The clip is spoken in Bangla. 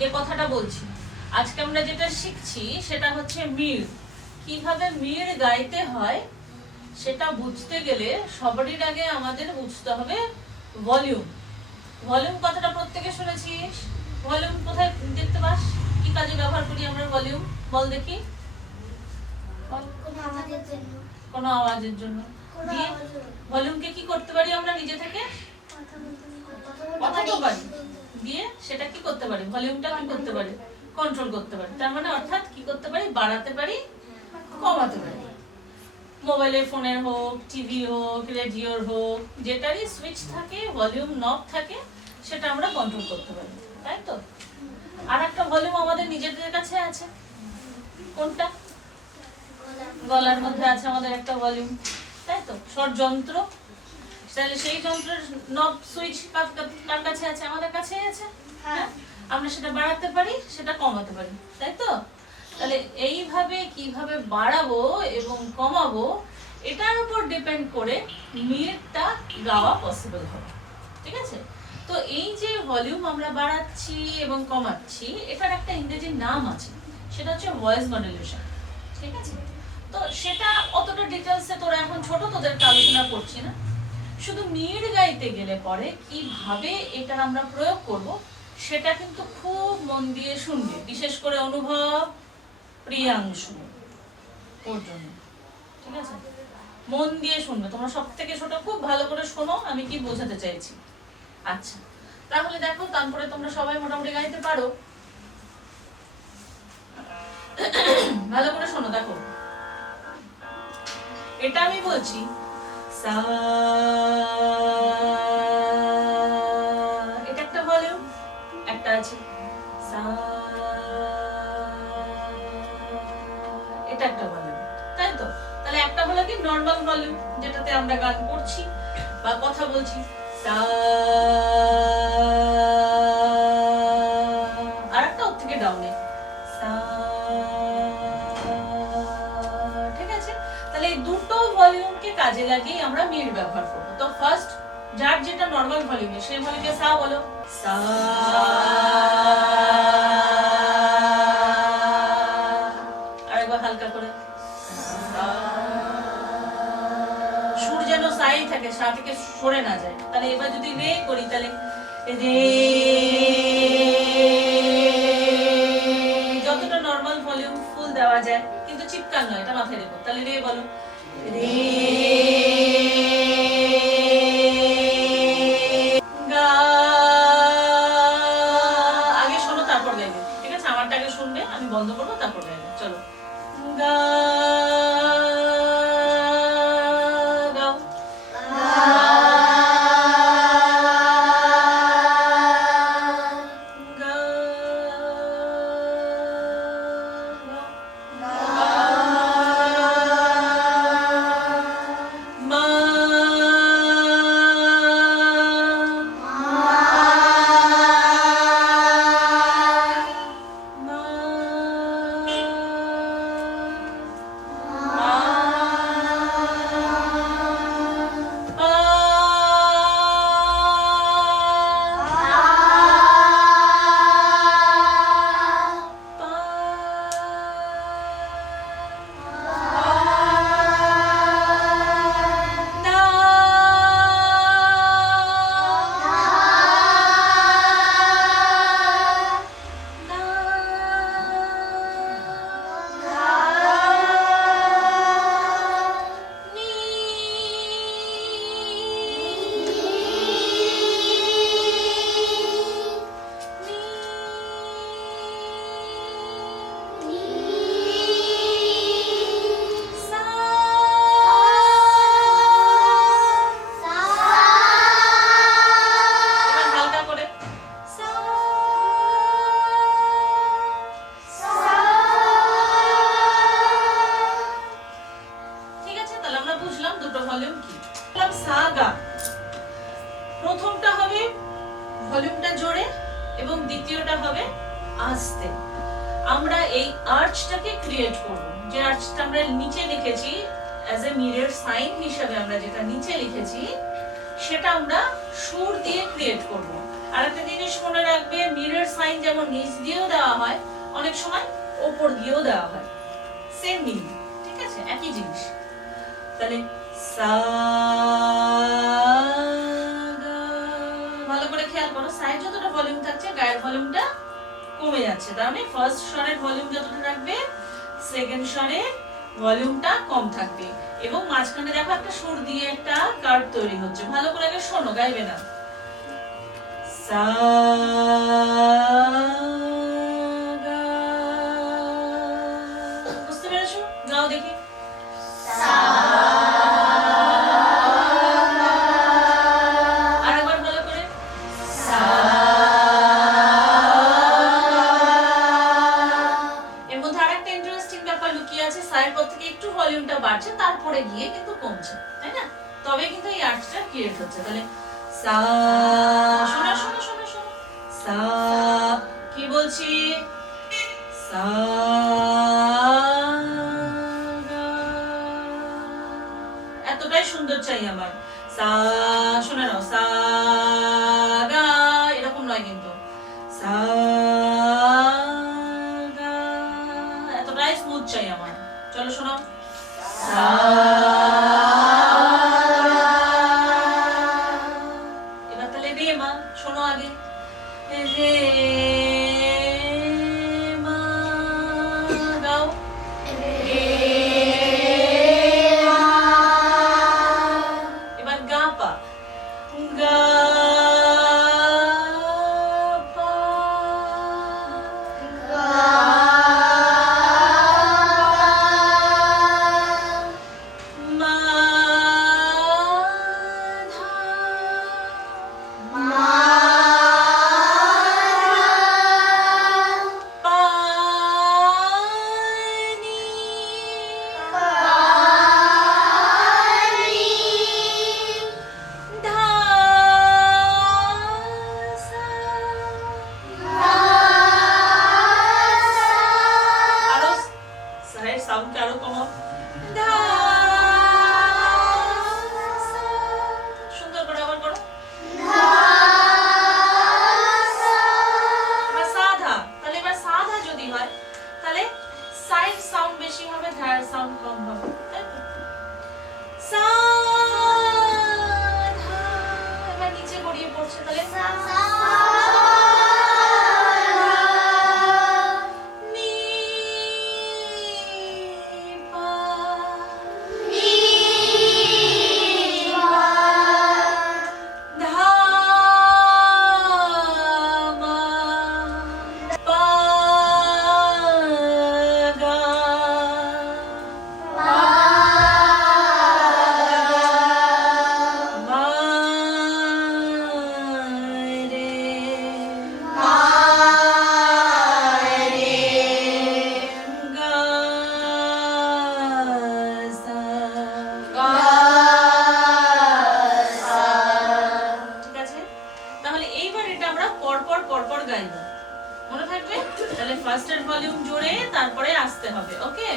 যে কথাটা বলছি, আজকে আমরা যেটা শিখছি সেটা হচ্ছে মিড়। কিভাবে মিড় গাইতে হয় সেটা বুঝতে গেলে সবারই আগে আমাদের বুঝতে হবে ভলিউম। ভলিউম কথাটা প্রত্যেকে শুনেছিস? ভলিউম কোথায় দেখতে পাস? কি কাজে ব্যবহার করি আমরা ভলিউম? বল দেখি। কোনো আওয়াজের জন্য। দিয়ে ভলিউমকে কি করতে পারি আমরা নিজে থেকে? কথা তো পারি। দিয়ে সেটা কি করতে পারি? ভলিউমটা কি করতে পারি? কন্ট্রোল করতে পারি। তার মানে অর্থাৎ কি করতে পারি? বাড়াতে পারি, কমাতে পারি। মোবাইলের ফোনের হোক, টিভি হোক, রেডিওর হোক, যেটারই সুইচ থাকে, ভলিউম নব থাকে, সেটা আমরা কন্ট্রোল করতে পারি, তাই তো? আর একটা ভলিউম আমাদের নিজেদের কাছে আছে। কোনটা? গলার মধ্যে আছে আমাদের একটা ভলিউম, তাই তো? স্বর যন্ত্র। তাহলে সেই যন্ত্রের নব সুইচ কার কাছে আছে? আমাদের কাছেই আছে। হ্যাঁ, আমরা সেটা বাড়াতে পারি, সেটা কমাতে পারি, তাই তো? তাহলে এইভাবে কিভাবে বাড়াবো এবং কমাবো এটার উপর ডিপেন্ড করে মিড়টা গাওয়া পসিবল হবে, ঠিক আছে? তো এই যে ভলিউম আমরা বাড়াচ্ছি এবং কমাচ্ছি, এটার একটা ইংরেজি নাম আছে, সেটা হচ্ছে ভয়েস মডুলেশন, ঠিক আছে? তো সেটা অতটা ডিটেলসে তোরা এখন ছোট, তোদেরকে আলোচনা করছি না। শুধু মিড় গাইতে গেলে পরে কিভাবে এটা আমরা প্রয়োগ করব সেটা কিন্তু খুব মন দিয়ে শুনবে, বিশেষ করে অনুভব, প্রিয়াংশু, ওর জন্য, ঠিক আছে? মন দিয়ে শুনবে, তোমরা সব থেকে ছোট, খুব ভালো করে শোনো আমি কি বোঝাতে চাইছি। আচ্ছা, তাহলে দেখো, তারপরে তোমরা সবাই মোটামুটি গাইতে পারো। ভালো করে শোনো, দেখো এটা আমি বলছি সা, এটা একটা ভলিউম, একটা আছে সা, এটা একটা ভলিউম, তাই তো? তাহলে একটা হলো কি নরমাল ভলিউম, যেটাতে আমরা গান করছি বা কথা বলছি, সা। আর একটা ওর থেকে ডাউনে সা, ঠিক আছে? তাহলে এই দুটো ভলিউমকে কাজে লাগিয়ে আমরা মিড় ব্যবহার করব। তো ফার্স্ট যার যেটা নরমাল ভলিউমে, সেই ভলিউমে সা বলো, সা। আরেকবার হালকা করে, সুর যেন সাই থাকে, সা থেকে সরে না যায়। তাহলে এবার যদি রে করি, তাহলে রে, যতটা নরমাল ভলিউম ফুল দেওয়া যায়, কিন্তু চিৎকার নয়, এটা মাথায় রেখো। তাহলে রে বলো, রে, গা। আগে শোনো তারপর গাইবে, ঠিক আছে? আমারটা আগে শুনবে, আমি বন্ধ করবো, তারপর গাইবে। চলো, গা, গাও, গা, মা, প্রথমটা হবে ভলিউমটা জোরে এবং দ্বিতীয়টা হবে আস্তে। আমরা এই আর্চটাকে ক্রিয়েট করব, যে আর্চটা আমরা নিচে লিখেছি অ্যাজ এ মিরর সাইন হিসেবে, আমরা যেটা নিচে লিখেছি সেটা আমরা সুর দিয়ে ক্রিয়েট করব। আরেকটা জিনিস মনে রাখবে, মিরর সাইন যেমন নিচ দিয়েও দেওয়া হয়, অনেক সময় ওপর দিয়েও দেওয়া হয়, সেম মিনিং, ঠিক আছে, একই জিনিস। তাহলে সা গা, ভালো করে খেয়াল করো, সাইড যতটা ভলিউম থাকছে গায়ের ভলিউমটা কমে যাচ্ছে, তার মানে ফার্স্ট স্বরের ভলিউম যতটা থাকবে সেকেন্ড স্বরের ভলিউমটা কম থাকবে। এবং মাঝখানে দেখো একটা সুর দিয়ে একটা কার্ভ তৈরি হচ্ছে, ভালো করে আগে শোনো, গাইবে না। সা গা, বুঝতে পেরেছো? গাও দেখি। আরেকবার ভালো করে। এর মধ্যে আরেকটা ইন্টারেস্টিং ব্যাপার লুকিয়ে আছে, সায়ের পর থেকে একটু ভলিউমটা বাড়ছে, তারপরে গিয়ে কিন্তু কমছে, তাই না? তবে কিন্তু এই আর্টটা ক্রিয়েট হচ্ছে। তাহলে সা, শোনো শোনো শোনো শোনো, সা, কি বলছি, সা গা, এতটাই সুন্দর চাই আমার। সা, শুনে নাও, সা গা, এরকম নয় কিন্তু, সা গা, এতটাই স্মুথ চাই আমার। চলো শোনো, সা, এবার তাহলে রে মা, শোনো আগে, রে মা, গাও। এবার গা পা, গা পা, মা ধা, পা নি, ধা সা, আরো সাহের সাউন্ডটা আরো কমাও, ধা সা, সুন্দর করে আবার করো, এবার সাধা। তাহলে এবার সাধা যদি হয় তাহলে সাইড সাউন্ড বেশি হবে, ধার সাউন্ড কম হবে, তাই তো? সাধা, এবার নিচে গড়িয়ে পড়ছে, তাহলে নি পা, ধা মা, পা গা, মা রে, গা সা, ঠিক আছে? তাহলে এইবার এটা আমরা পরপর পরপর গাইবো, মনে থাকবে? তাহলে ফার্স্ট এর ভলিউম জোরে, তারপরে আসতে হবে, ওকে?